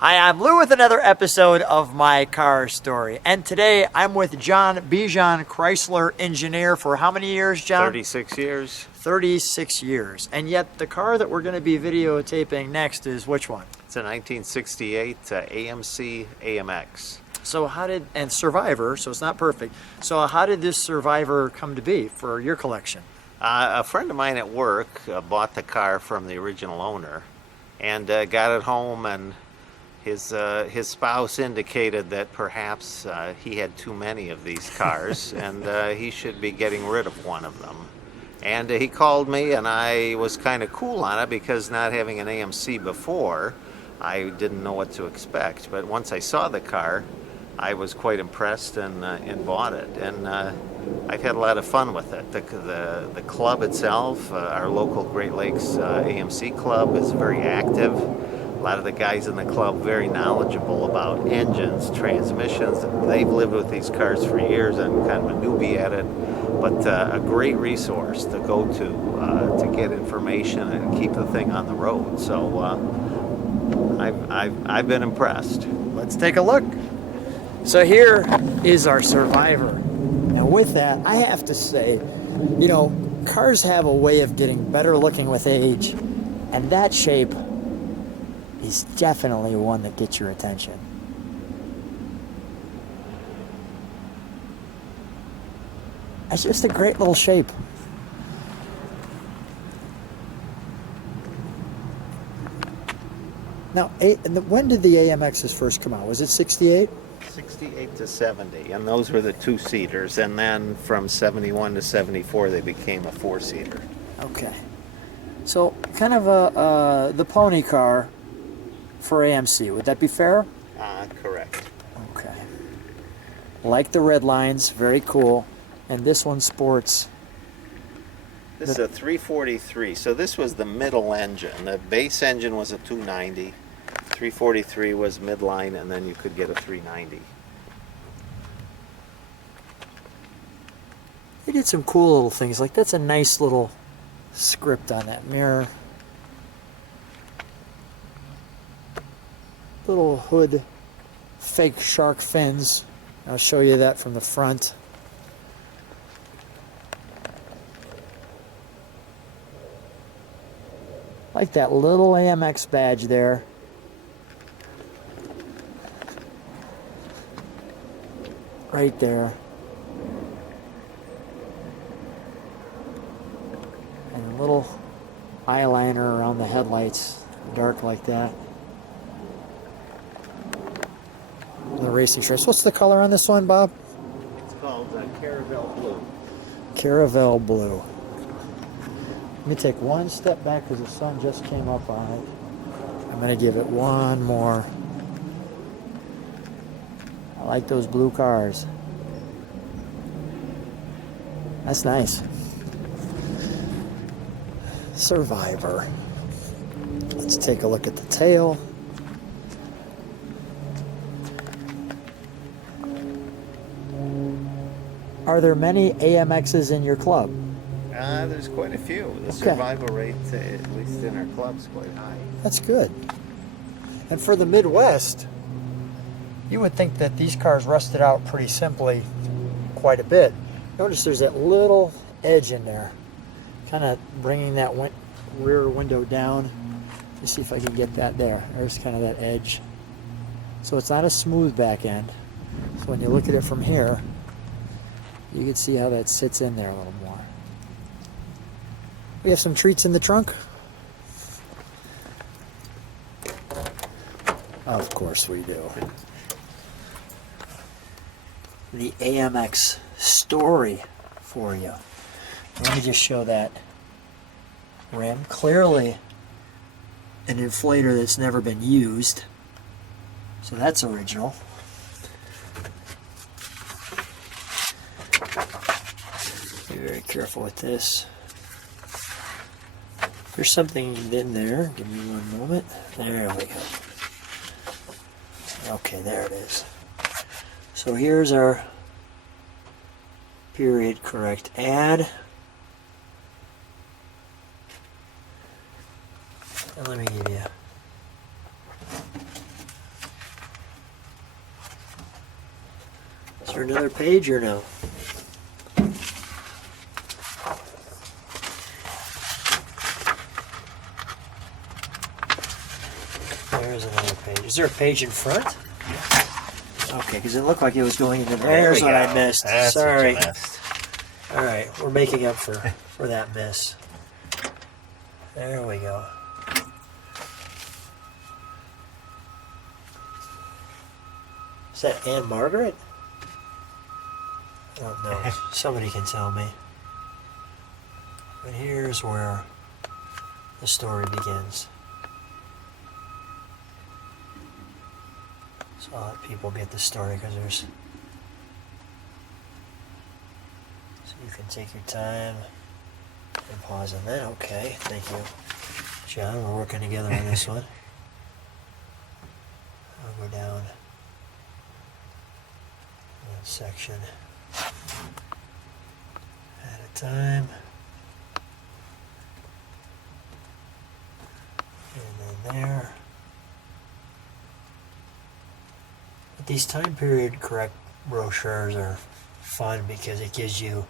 Hi, I'm Lou with another episode of My Car Story. And today I'm with John Begian, Chrysler engineer for how many years, John? 36 years. 36 years. And yet the car that we're going to be videotaping next is which one? It's a 1968 AMC AMX. So and Survivor, so it's not perfect. So how did this Survivor come to be for your collection? A friend of mine at work bought the car from the original owner and got it home, and his spouse indicated that perhaps he had too many of these cars and he should be getting rid of one of them. And he called me, and I was kind of cool on it because not having an AMC before, I didn't know what to expect. But once I saw the car, I was quite impressed and bought it. And I've had a lot of fun with it. The club itself, our local Great Lakes AMC club, is very active. A lot of the guys in the club very knowledgeable about engines, transmissions. They've lived with these cars for years. I'm kind of a newbie at it, but a great resource to go to get information and keep the thing on the road. So I've been impressed. Let's take a look. So here is our Survivor. Now with that, I have to say, you know, cars have a way of getting better looking with age, and that shape is definitely one that gets your attention. It's just a great little shape. Now, when did the AMXs first come out? Was it 68? 68 to 70, and those were the two-seaters, and then from 71 to 74 they became a four-seater. Okay. So, kind of the pony car for AMC, would that be fair? Correct. Okay. Like the red lines, very cool. And this one sports. This is a 343, so this was the middle engine. The base engine was a 290, 343 was midline, and then you could get a 390. They did some cool little things, like that's a nice little script on that mirror. Little hood, fake shark fins. I'll show you that from the front. Like that little AMX badge there. Right there. And a little eyeliner around the headlights, dark like that. The racing shirts. What's the color on this one, Bob? It's called Caravelle Blue. Caravelle Blue. Let me take one step back because the sun just came up on it. I'm going to give it one more. I like those blue cars. That's nice. Survivor. Let's take a look at the tail. Are there many AMXs in your club? There's quite a few. The survival rate, at least in our club, is quite high. That's good. And for the Midwest, you would think that these cars rusted out pretty simply quite a bit. Notice there's that little edge in there, kind of bringing that rear window down. Let's see if I can get that there. There's kind of that edge. So it's not a smooth back end. So when you look at it from here, you can see how that sits in there a little more. We have some treats in the trunk. Of course we do. The AMX story for you. Let me just show that rim. Clearly an inflator that's never been used. So that's original. Be very careful with this. There's something in there. Give me one moment. There we go. Okay, there it is. So here's our period correct add. And let me give you there another page or no? There's another page. Is there a page in front? Okay, because it looked like it was going into there. There's what I missed. That's Sorry. what you missed. All right, we're making up for that miss. There we go. Is that Anne Margaret? I don't know. Somebody can tell me. But here's where the story begins. So I'll let people get the story because there's... So you can take your time and pause on that. Okay, thank you. John, we're working together on this one. I'll go down one section at a time. And then there. But these time period correct brochures are fun because it gives you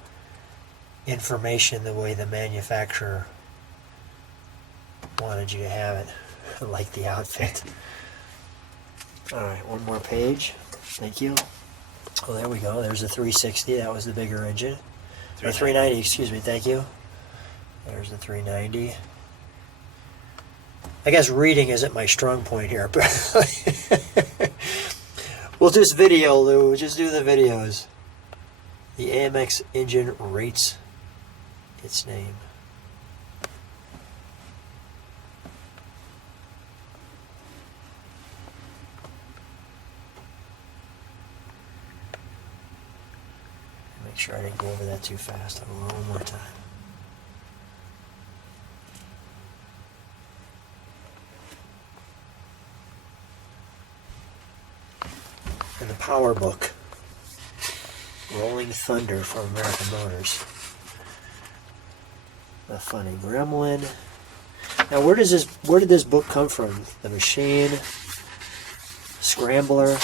information the way the manufacturer wanted you to have it, like the outfit. Alright, one more page. Thank you. Oh, there we go. There's the 360. That was the bigger engine. Or 390, excuse me. Thank you. There's the 390. I guess reading isn't my strong point here. We'll just video, Lou. We'll just do the videos. The AMX engine rates its name. Make sure I didn't go over that too fast. I'll go one more time. And the power book. Rolling Thunder from American Motors. A funny gremlin. Now where did this book come from? The Machine? Scrambler?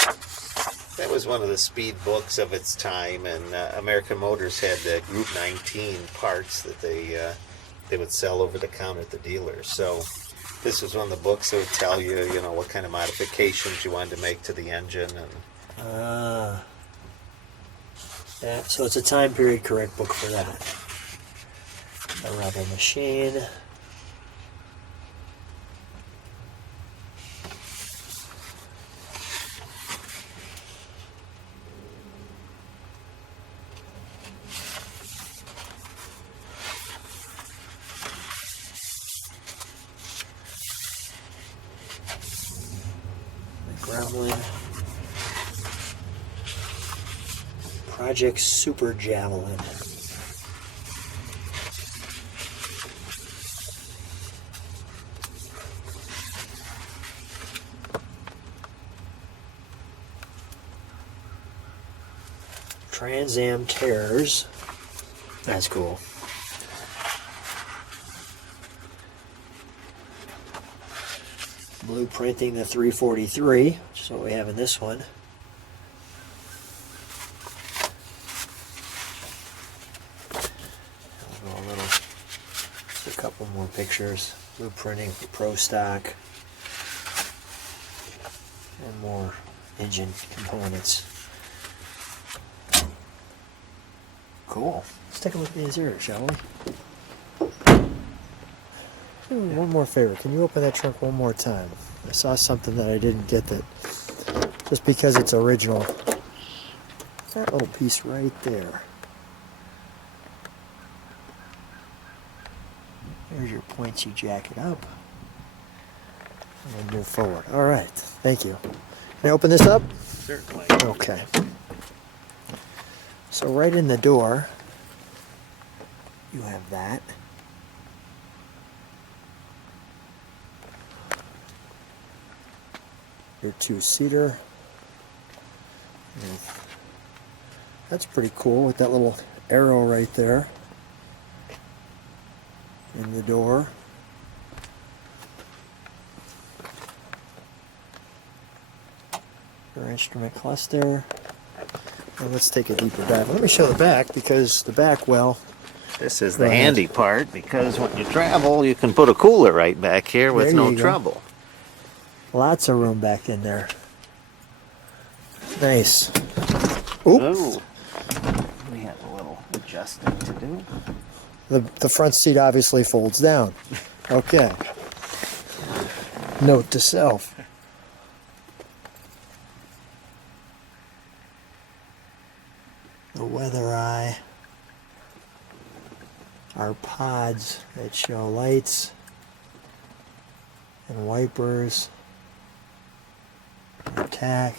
That was one of the speed books of its time, and American Motors had Group 19 parts that they would sell over the counter at the dealers. So this was one of the books that would tell you, you know, what kind of modifications you wanted to make to the engine. And yeah, so it's a time period correct book for that. A Rebel Machine. Gremlin. Project Super Javelin. Trans Am Terrors. That's cool. Blueprinting the 343, which is what we have in this one. I'll go just a couple more pictures. Blueprinting for Pro Stock. And more engine components. Cool. Let's take a look at these here, shall we? One more favor. Can you open that trunk one more time? I saw something that I didn't get that just because it's original. That little piece right there. There's your points. You jack it up. And then move forward. All right. Thank you. Can I open this up? certainly. Okay. So right in the door, you have that. Your two-seater. That's pretty cool with that little arrow right there in the door. Your instrument cluster. And let's take a deeper dive. Let me show the back, because the back, well, This is Go the ahead. handy part, because when you travel, you can put a cooler right back here with There no you go. trouble. lots of room back in there. Nice. Oop. Oh, we have a little adjusting to do. The front seat obviously folds down. Okay. Note to self. The weather eye. Our pods that show lights and wipers. Our tack.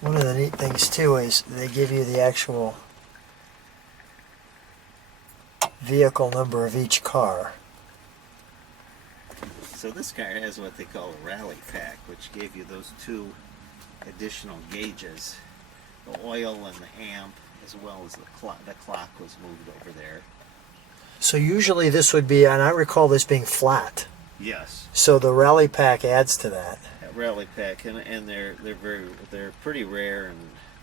One of the neat things too is they give you the actual vehicle number of each car. So this car has what they call a rally pack, which gave you those two additional gauges, the oil and the amp, as well as the clock. The clock was moved over there. So usually this would be, and I recall this being flat. Yes, So the rally pack adds to that. that rally pack, and they're pretty rare and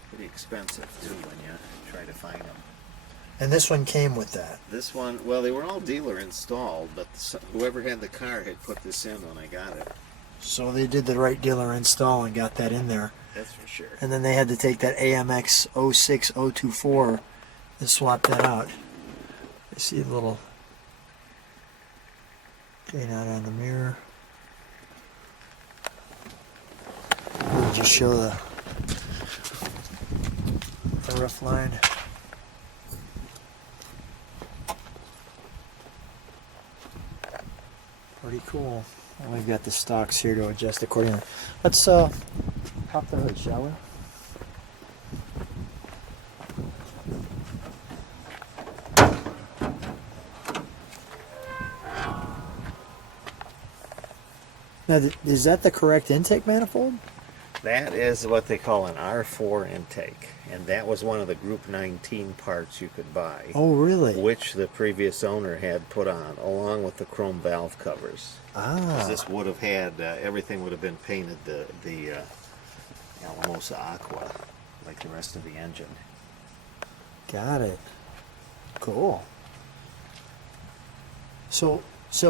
pretty expensive too when you try to find them. And this one came with that. This one, well, they were all dealer installed, but whoever had the car had put this in when I got it. So they did the right dealer install and got that in there. That's for sure. And then they had to take that AMX 06024 and swap that out. You see the little drain out on the mirror. We'll just show the roof line. Pretty cool. And we've got the stocks here to adjust accordingly. Let's pop the hood, shall we? Now, is that the correct intake manifold? That is what they call an R4 intake, and that was one of the Group 19 parts you could buy, Oh, really? which the previous owner had put on, along with the chrome valve covers. 'Cause Ah, this would have had, everything would have been painted the Alamosa Aqua, like the rest of the engine. got it. Cool. So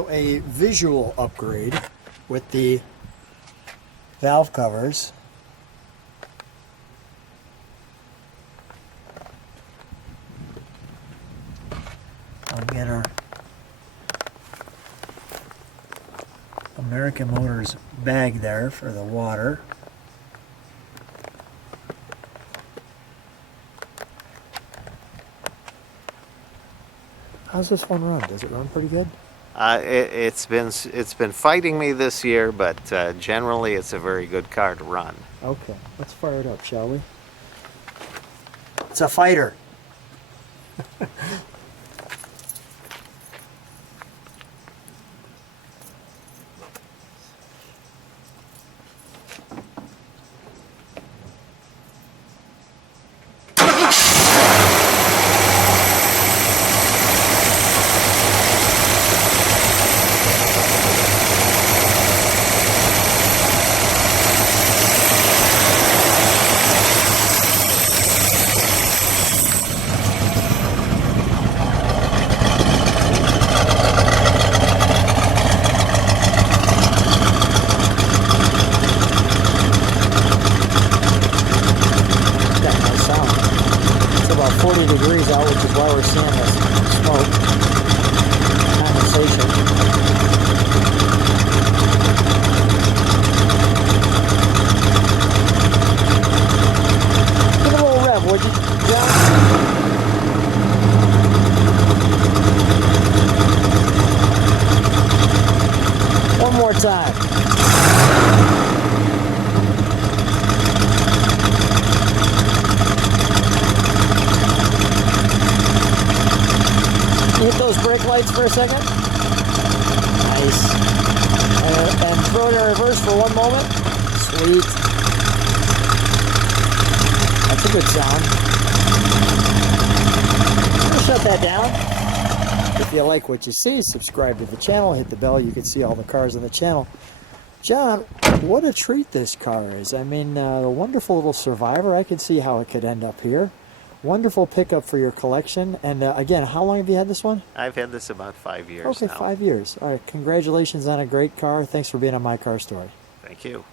a visual upgrade with the valve covers. I'll get our American Motors bag there for the water. How's this one run? Does it run pretty good? It's been fighting me this year, but generally it's a very good car to run. Okay, let's fire it up, shall we? It's a fighter. Got a nice sound. It's about 40 degrees out, which is why we're seeing this smoke condensation. Give it a little rev, would you, John? One more time. Hit those brake lights for a second. Nice. And throw it in reverse for one moment. Sweet. That's a good sound. I'm gonna shut that down. If you like what you see, subscribe to the channel, hit the bell. You can see all the cars on the channel. John, what a treat this car is. I mean, a wonderful little survivor. I could see how it could end up here. Wonderful pickup for your collection. And again, how long have you had this one? I've had this about 5 years Okay, now. 5 years. All right, congratulations on a great car. Thanks for being on My Car Story. Thank you.